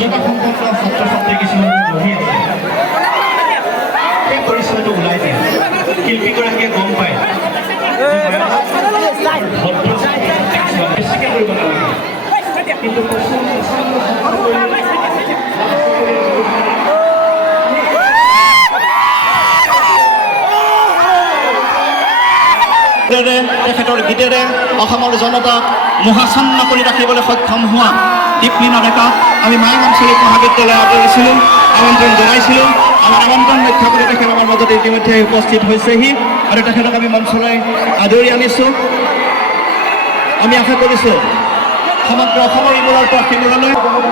যেটা সম্পৰ্ক ছাত্ৰ ছাত্ৰী কিছুমান বহি আছে সেই পৰিচয়টো ওলাই দিয়ে শিল্পীগৰাকীয়ে গম পায় বেছিকৈ কৰিব নালাগে কিন্তু তেখেতৰ গীতেৰে অসমৰ জনতাক মোহাচ্ছন্ন কৰি ৰাখিবলৈ সক্ষম হোৱা দীপলিনা ডেকাক আমি মায়ং আঞ্চলিক মহাবিদ্যালয় আদৰিছিলোঁ আমন্ত্ৰণ জনাইছিলোঁ আমাৰ আমন্ত্ৰণ ৰক্ষা কৰি তেখেত আমাৰ মাজত ইতিমধ্যে উপস্থিত হৈছেহি আৰু তেখেতক আমি মঞ্চলৈ আদৰি আনিছোঁ আমি আশা কৰিছোঁ সমগ্ৰ অসমৰ ইমূৰৰ পৰা সিমূৰলৈ আমি